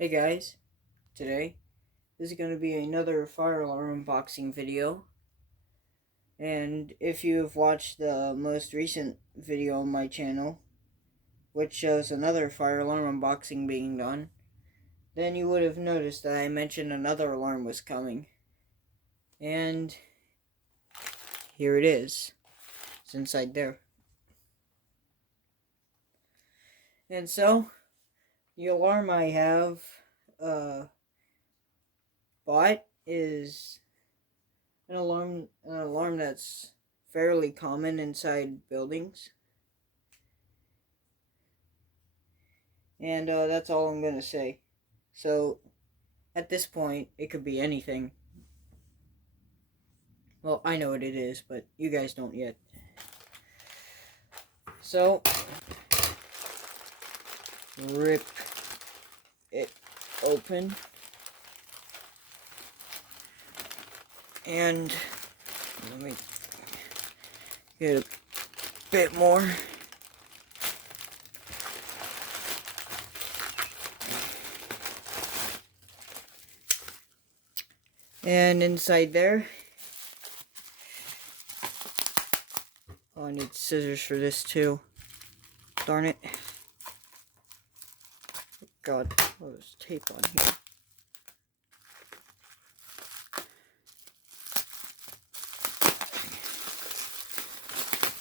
Hey guys, today this is going to be another fire alarm unboxing video, and if you've watched the most recent video on my channel, which shows another fire alarm unboxing being done, then you would have noticed that I mentioned another alarm was coming, and here it is. It's inside there. And so, the alarm I have bought is an alarm that's fairly common inside buildings. And that's all I'm gonna say. So, at this point, it could be anything. Well, I know what it is, but you guys don't yet. So, rip it open. And let me get a bit more. And inside there, oh, I need scissors for this too. Darn it. God, oh, there's tape on here.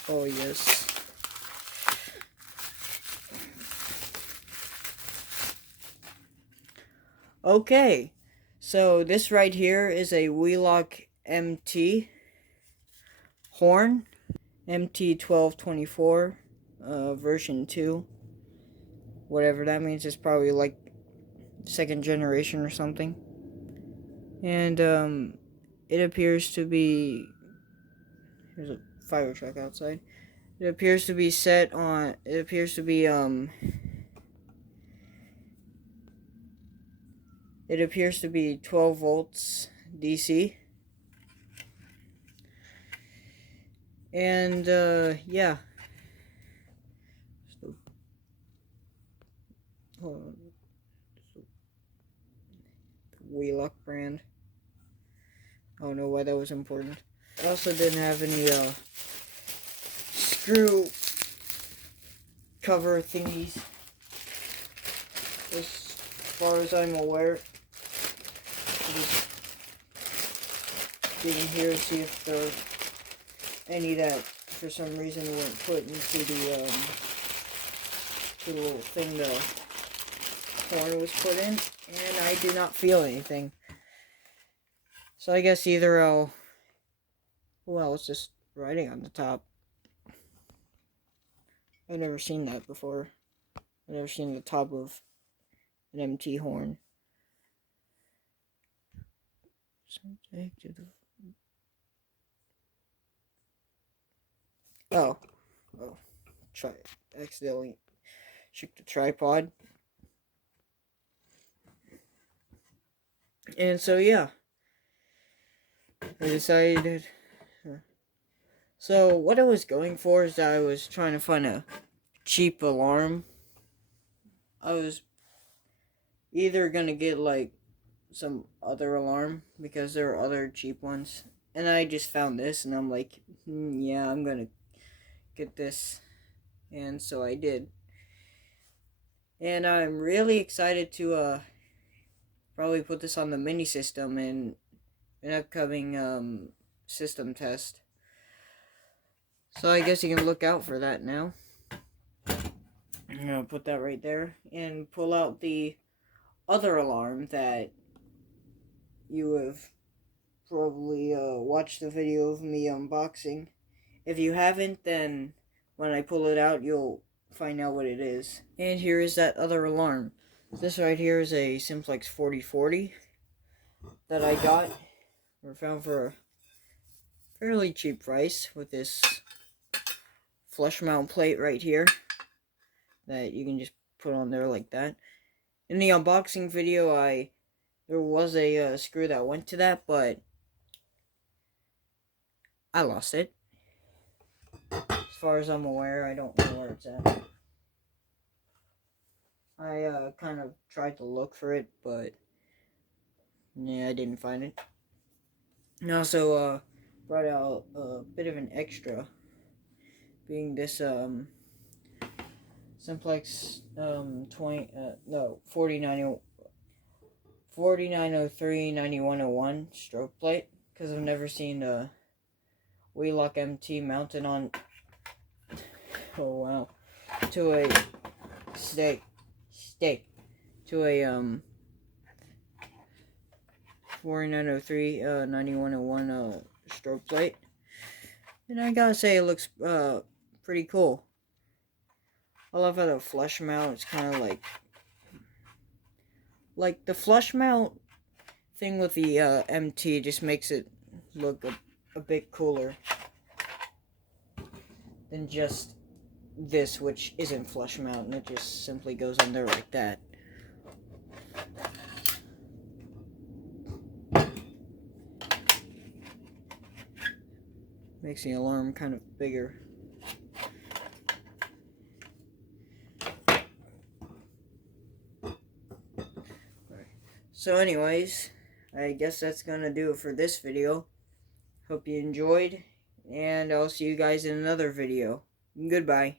Oh, yes. Okay, so this right here is a Wheelock MT horn, MT1224, version 2. Whatever that means, it's probably like second generation or something. And it appears to be, here's a fire truck outside. It appears to be set on, it appears to be 12 volts DC. And yeah. So, hold on. Wheelock brand. I don't know why that was important. I also didn't have any screw cover thingies, as far as I'm aware. I'm just digging here to see if there are any that for some reason weren't put into the little thing the horn was put in, and I do not feel anything. So I guess either I'll, well, it's just writing on the top. I've never seen that before. I've never seen the top of an MT horn. Oh, accidentally shook the tripod. And so yeah, I decided. So what I was going for is that I was trying to find a cheap alarm. I was either gonna get like some other alarm because there are other cheap ones, and I just found this, and I'm like, yeah, I'm gonna get this, and so I did. And I'm really excited to probably put this on the mini system in an upcoming system test. So I guess you can look out for that now. I'm gonna put that right there and pull out the other alarm that you have probably watched the video of me unboxing. If you haven't, then when I pull it out, you'll find out what it is. And here is that other alarm. This right here is a Simplex 4040 that I got or found for a fairly cheap price with this flush mount plate right here that you can just put on there like that. In the unboxing video, there was a screw that went to that, but I lost it. As far as I'm aware, I don't know where it's at. I kind of tried to look for it, but yeah, I didn't find it. And also brought out a bit of an extra, being this Simplex 4903 9101 stroke plate, because I've never seen a Wheelock MT mounted on oh wow to a steak to a 4903 9101 stroke plate, and I gotta say it looks pretty cool. I love how the flush mount is kind of like the flush mount thing with the MT just makes it look a bit cooler than just this, which isn't flush mount, and it just simply goes on there like that. Makes the alarm kind of bigger. So anyways, I guess that's gonna do it for this video. Hope you enjoyed, and I'll see you guys in another video. Goodbye.